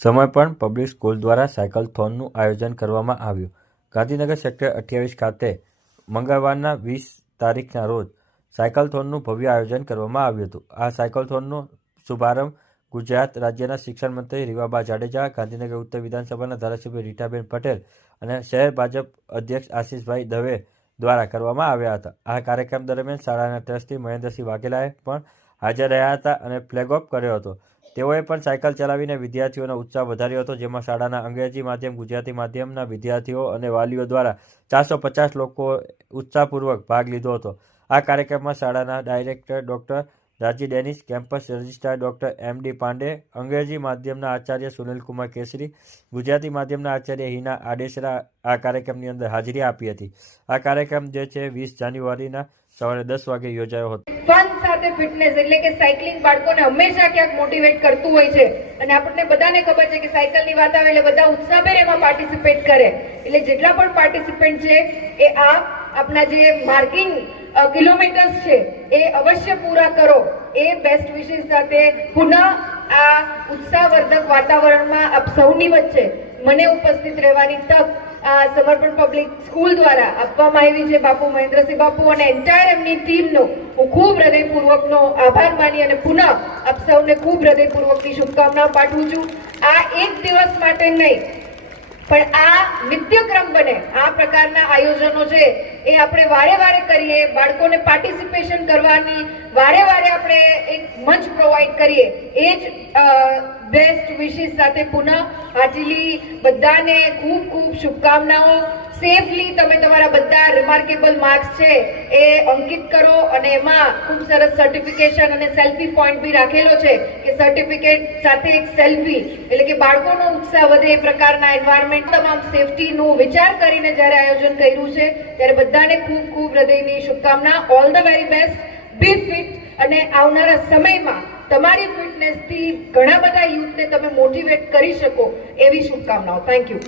સમર્પણ public school દ્વારા સાયકલથોનનું આયોજન કરવામાં આવ્યું. ગાંધીનગર સેક્ટર અઠ્યાવીસ ખાતે મંગળવારના વીસ તારીખના રોજ સાયકલથોનનું ભવ્ય આયોજન કરવામાં આવ્યું હતું. આ સાયકલથોનનો શુભારંભ ગુજરાત રાજ્યના શિક્ષણ મંત્રી રીવાબા જાડેજા, ગાંધીનગર ઉત્તર વિધાનસભાના ધારાસભ્ય રીટાબેન પટેલ અને શહેર ભાજપ અધ્યક્ષ આશીષભાઈ દવે દ્વારા કરવામાં આવ્યા હતા. આ કાર્યક્રમ દરમિયાન શાળાના ટ્રસ્ટી મહેન્દ્રસિંહ વાઘેલાએ પણ હાજર રહ્યા હતા અને ફ્લેગ ઓફ કર્યો હતો. તેઓએ પણ સાયકલ ચલાવીને વિદ્યાર્થીઓનો ઉત્સાહ વધાર્યો હતો, જેમાં શાળાના અંગ્રેજી માધ્યમ, ગુજરાતી માધ્યમના વિદ્યાર્થીઓ અને વાલીઓ દ્વારા ચારસો પચાસ લોકો ઉત્સાહપૂર્વક ભાગ લીધો હતો. આ કાર્યક્રમમાં શાળાના director doctor Raji Dennis, campus registrar doctor M D Pandey, અંગ્રેજી માધ્યમના આચાર્ય સુનિલકુમાર કેસરી, ગુજરાતી માધ્યમના આચાર્ય હિના આડેસરા આ કાર્યક્રમની અંદર હાજરી આપી હતી. આ કાર્યક્રમ જે છે, વીસ જાન્યુઆરીના સવારે દસ વાગે યોજાયો હતો. ફન સાથે ફિટનેસ એટલે કે સાયકલિંગ બાળકોને હંમેશા ક્યાંક મોટિવેટ કરતું હોય છે. અને આપણને બધાને ખબર છે કે સાયકલની વાત આવે એટલે બધા ઉત્સાહભેર એમાં પાર્ટિસિપેટ કરે. એટલે જેટલા પણ પાર્ટિસિપેન્ટ છે, એ આ આપણા જે માર્કિંગ કિલોમીટર્સ છે, એ અવશ્ય પૂરા કરો. એ બેસ્ટ વિશેષ સાથે પુનઃ આ ઉત્સાહવર્ધક વાતાવરણમાં આપ સૌની વચ્ચે મને ઉપસ્થિત રહેવાની તક આ સમર્પણ પબ્લિક સ્કૂલ દ્વારા આપવામાં આવી છે. બાપુ મહેન્દ્રસિંહ બાપુ અને એન્ટાયર એમની ટીમનો હું ખૂબ હૃદયપૂર્વકનો આભાર માની અને પુનઃ આપ સૌને ખૂબ હૃદયપૂર્વકની શુભકામના પાઠવું છું. આ એક દિવસ માટે નહીં, પણ આ નિત્યક્રમ બને. આ પ્રકારના આયોજનો છે એ આપણે વારે વારે કરીએ. બાળકોને પાર્ટિસિપેશન કરવાની વારે વારે આપણે એક મંચ પ્રોવાઈડ કરીએ. એ જ બેસ્ટ વિશિસ સાથે પુનઃ હાર્ટીલી બધાને ખૂબ ખૂબ શુભકામનાઓ. સેફલી તમે તમારા બધા રિમાર્કેબલ માર્ક્સ છે એ અંકિત કરો અને એમાં ખૂબ સરસ સર્ટિફિકેશન અને સેલ્ફી પોઈન્ટ બી રાખેલો છે કે સર્ટિફિકેટ સાથે એક સેલ્ફી એટલે કે બાળકોનો ઉત્સાહ વધે એ પ્રકારના એન્વાયરમેન્ટ તમામ સેફટીનું વિચાર કરીને જ્યારે આયોજન કર્યું છે, ત્યારે બધાને ખૂબ ખૂબ હૃદયની શુભકામના. All the very best be fit અને આવનારા સમયમાં તમારી ફિટનેસથી ઘણા બધા યુથને તમે મોટિવેટ કરી શકો એવી શુભકામનાઓ. Thank you